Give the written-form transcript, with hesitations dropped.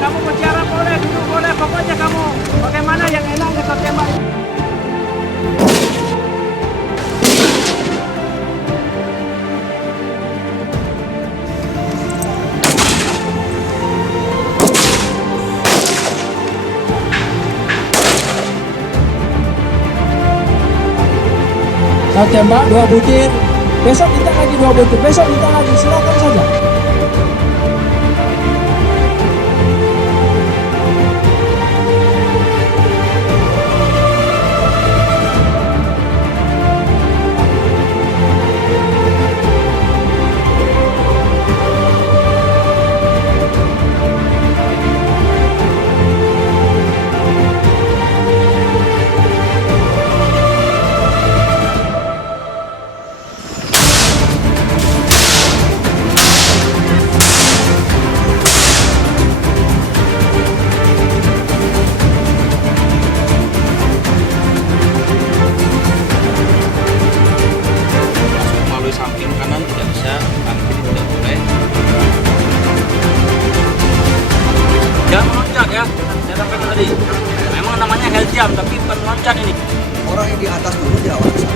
kamu bersiaran boleh, duduk boleh, pokoknya kamu bagaimana yang enaknya kau tembak. Kau tembak 2 butir, besok minta lagi 2 butir, besok minta lagi, silakan saja. Melalui samping kanan tidak bisa, kanan kiri tidak boleh. Jangan meloncat ya, saya sampaikan tadi. Memang namanya hell jump, tapi bukan meloncat ini. Orang yang di atas dulu diawasi.